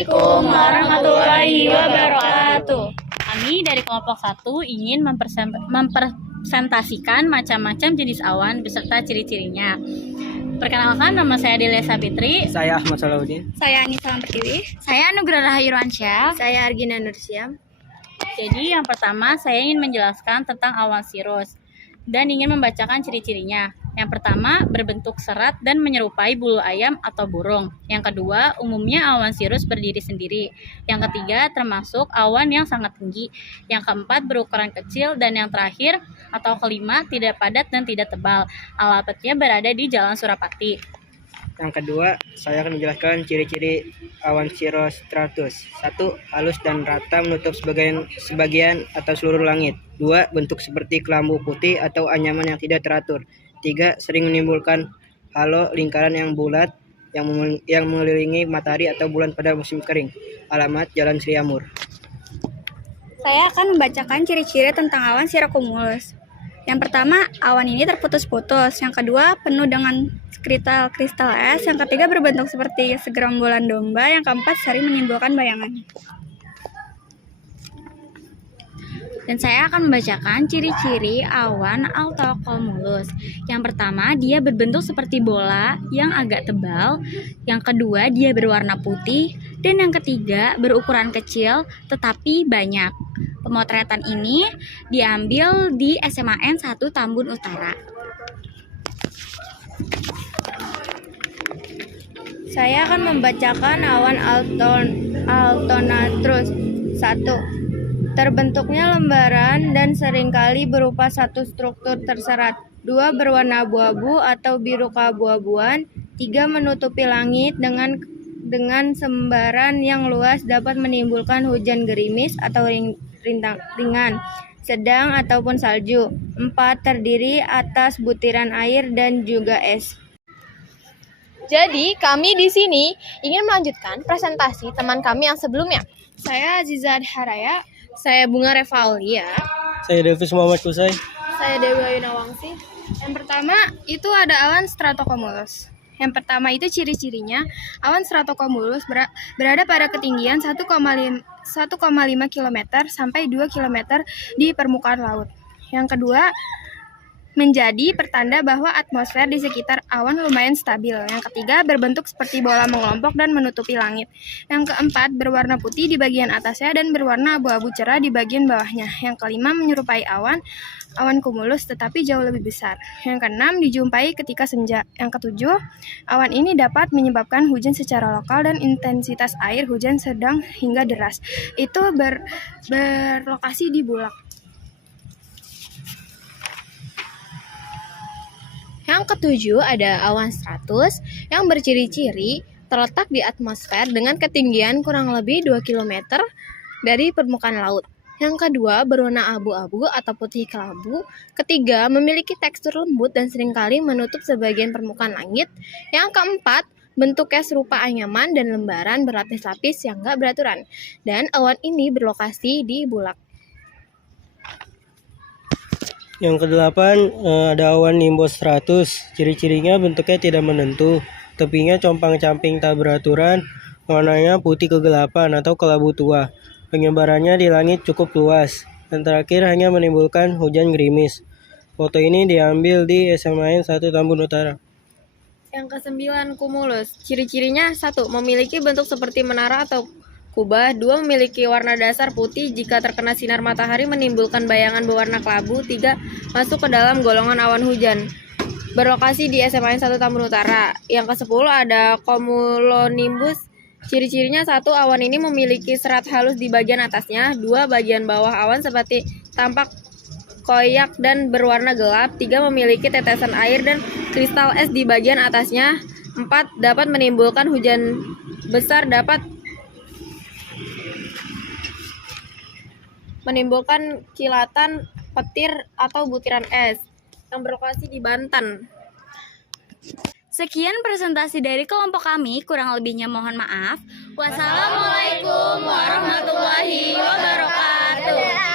Assalamualaikum warahmatullahi wabarakatuh. Kami dari kelompok 1 ingin mempresentasikan macam-macam jenis awan beserta ciri-cirinya. Perkenalkan, nama saya Delia Sabitri. Saya Ahmad Salahuddin. Saya Anissa Pertiwi. Saya Nugraha Rahirwansyah. Saya Argina Nursiam. Jadi yang pertama saya ingin menjelaskan tentang awan sirus dan ingin membacakan ciri-cirinya. Yang pertama, berbentuk serat dan menyerupai bulu ayam atau burung. Yang kedua, umumnya awan sirus berdiri sendiri. Yang ketiga, termasuk awan yang sangat tinggi. Yang keempat, berukuran kecil. Dan yang terakhir atau kelima, tidak padat dan tidak tebal. Alamatnya berada di Jalan Surapati. Yang kedua, saya akan menjelaskan ciri-ciri awan cirrostratus. 1. Halus dan rata menutup sebagian atau seluruh langit. 2. Bentuk seperti kelambu putih atau anyaman yang tidak teratur. 3. Sering menimbulkan halo lingkaran yang bulat yang mengelilingi matahari atau bulan pada musim kering. Alamat Jalan Sriamur. Saya akan membacakan ciri-ciri tentang awan cirrocumulus. Yang pertama, awan ini terputus-putus. Yang kedua, penuh dengan kristal es. Yang ketiga, berbentuk seperti segerombolan domba. Yang keempat, sering menimbulkan bayangan. Dan saya akan membacakan ciri-ciri awan altocumulus. Yang pertama, dia berbentuk seperti bola yang agak tebal. Yang kedua, dia berwarna putih. Dan yang ketiga, berukuran kecil tetapi banyak. Pemotretan ini diambil di SMAN 1 Tambun Utara. Saya akan membacakan awan altonatrus. 1. Terbentuknya lembaran dan seringkali berupa satu struktur terserat. 2. Berwarna abu-abu atau biru keabu-abuan. 3. Menutupi langit dengan sembaran yang luas, dapat menimbulkan hujan gerimis atau ringan, sedang ataupun salju. 4. Terdiri atas butiran air dan juga es. Jadi, kami di sini ingin melanjutkan presentasi teman kami yang sebelumnya. Saya Aziza Haraya. Saya Bunga Revaulia. Saya Davis Muhammad Kusai. Saya Dewi Ayunawangsi. Yang pertama, itu ada awan stratocumulus. Yang pertama itu ciri-cirinya, awan stratocumulus berada pada ketinggian 1,5 km sampai 2 km di permukaan laut. Yang kedua, menjadi pertanda bahwa atmosfer di sekitar awan lumayan stabil. Yang ketiga, berbentuk seperti bola mengelompok dan menutupi langit. Yang keempat, berwarna putih di bagian atasnya dan berwarna abu-abu cerah di bagian bawahnya. Yang kelima, menyerupai awan cumulus tetapi jauh lebih besar. Yang keenam, dijumpai ketika senja. Yang ketujuh, awan ini dapat menyebabkan hujan secara lokal dan intensitas air hujan sedang hingga deras. Itu berlokasi di Bulak. Yang ketujuh ada awan stratus yang berciri-ciri terletak di atmosfer dengan ketinggian kurang lebih 2 km dari permukaan laut. Yang kedua, berwarna abu-abu atau putih kelabu. Ketiga, memiliki tekstur lembut dan seringkali menutup sebagian permukaan langit. Yang keempat, bentuknya serupa anyaman dan lembaran berlapis-lapis yang enggak beraturan. Dan awan ini berlokasi di Bulak. Yang kedelapan, ada awan nimbostratus. Ciri-cirinya bentuknya tidak menentu. Tepinya compang-camping tak beraturan. Warnanya putih kegelapan atau kelabu tua. Penyebarannya di langit cukup luas. Dan terakhir hanya menimbulkan hujan gerimis. Foto ini diambil di SMAN 1 Tambun Utara. Yang kesembilan, cumulus. Ciri-cirinya 1. Memiliki bentuk seperti menara atau kubah. 2. Memiliki warna dasar putih. Jika terkena sinar matahari menimbulkan bayangan berwarna kelabu. 3. Masuk ke dalam golongan awan hujan. Berlokasi di SMAN 1 Tambun Utara. Yang ke-10 ada cumulonimbus. Ciri-cirinya 1. Awan ini memiliki serat halus di bagian atasnya. 2. Bagian bawah awan seperti tampak koyak dan berwarna gelap. 3. Memiliki tetesan air dan kristal es di bagian atasnya. 4. Dapat menimbulkan hujan besar, dapat menimbulkan kilatan, petir, atau butiran es. Yang berlokasi di Banten. Sekian presentasi dari kelompok kami, kurang lebihnya mohon maaf. Wassalamualaikum warahmatullahi wabarakatuh.